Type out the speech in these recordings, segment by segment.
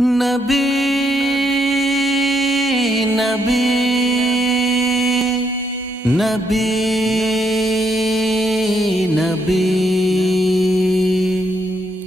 نبی نبی نبی نبی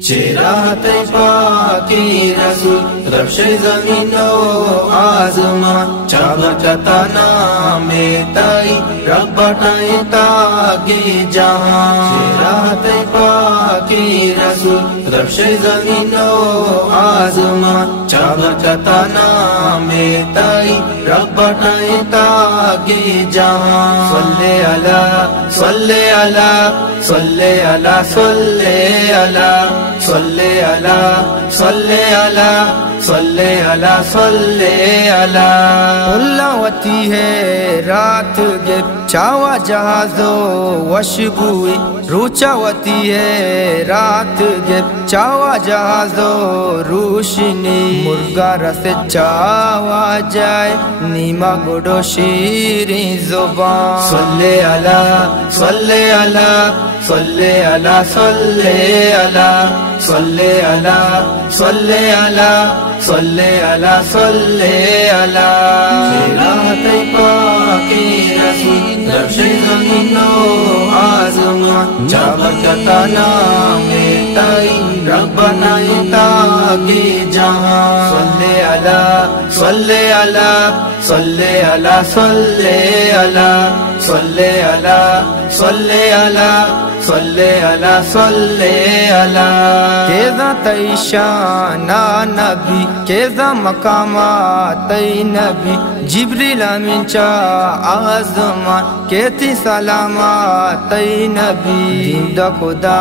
چہرہ پاکی رسول رب شی زمین و آسمان چابکتا نام تائی رب بٹائی تاگی جہاں چہرہ پاکی رسول رب شی زمین و آسمان چابکتا نام تائی رب بٹائی تاگی جہاں صلی اللہ صلی اللہ صلی اللہ صلی اللہ صلی اللہ صلی اللہ صلی اللہ صلی اللہ اللہ ہے رات گر چاوا جہازو وشبوئی روچاوتی ہے رات گر چاوا جہازو روشنی مرگا رس چاوا جائے نیما گڑو شیریں زبان صلی اللہ صلی اللہ صلی اللہ صلی اللہ صلی اللہ صلی اللہ صلی اللہ صلی اللہ چہرہ پاکی رسول رب شی زمین و آسمان چابکتا نام تائی رب بنائی تاگی جہاں صلی اللہ صلی اللہ صلی اللہ صلی اللہ صلی اللہ صلی اللہ صلی اللہ صلی اللہ کیزا تی شانا نبی کیزا مقامات تی نبی جبریل امین چا آزمان کیتی سلامات تی نبی دیندہ خدا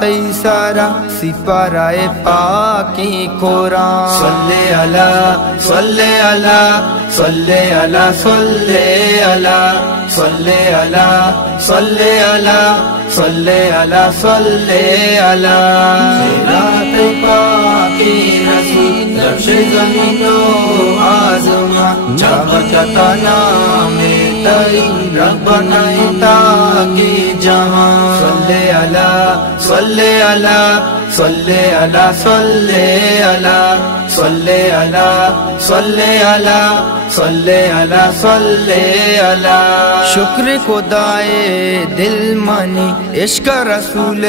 تی سارا سپارائے پاکی قرآن صلی اللہ صلی اللہ صلی اللہ صلی اللہ صلی اللہ صلی اللہ صلی اللہ صلی اللہ چہرہ پاکی رسول رب شی زمین و آسمان چابکتا نام تائی رب بنائی تاگی جہاں صلی اللہ صلی اللہ صلی اللہ صلی اللہ صلی اللہ صلی اللہ صلی اللہ صلی اللہ شکر خدائے دل منی عشق رسول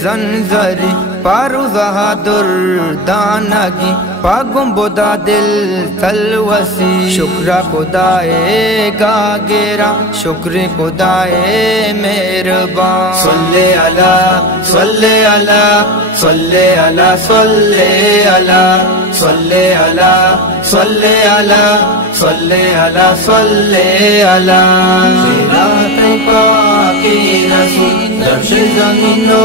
زنزری پارو بہادر دانگی پاگم بودا دل تلوسی شکر خدائے گاگیرا شکر خدائے مہربان صلی اللہ صلی اللہ صلی اللہ صلی اللہ صلی اللہ صلی اللہ صلی اللہ صلی اللہ چہرہ پاکی رسول رب شی زمین و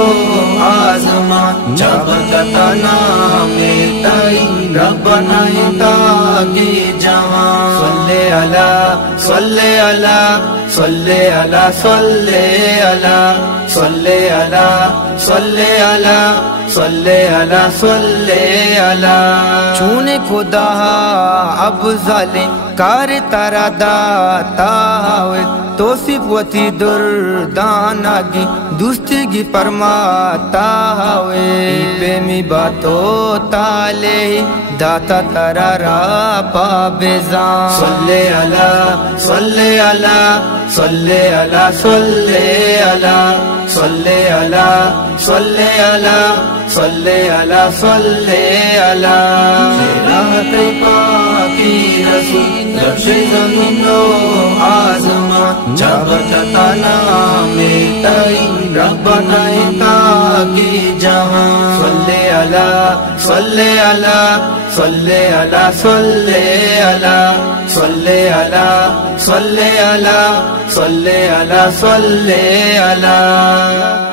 آسمان چابکتا نام تائی رب بنائی تاگی جہاں صلی اللہ صلی اللہ صلی اللہ صلی اللہ صلی اللہ صلی اللہ صلی اللہ صلی اللہ چونے خدا اب ظالم کار تارا داتا ہوئے توصیف وتی دردانگی دوستی گی پرماتا ہوئے بے می باتو تالے داتا تارا را پا بیزان صلی اللہ صلی اللہ صلی اللہ صلی اللہ صلی اللہ صلی اللہ صلی اللہ صلی اللہ چہرہ پاکی رسول رب شی زمین و آسمان چابکتا نام تائی رب بنائی تاگی جہاں صلی اللہ صلی اللہ صلی اللہ صلی اللہ صلی اللہ صلی اللہ صلی اللہ صلی اللہ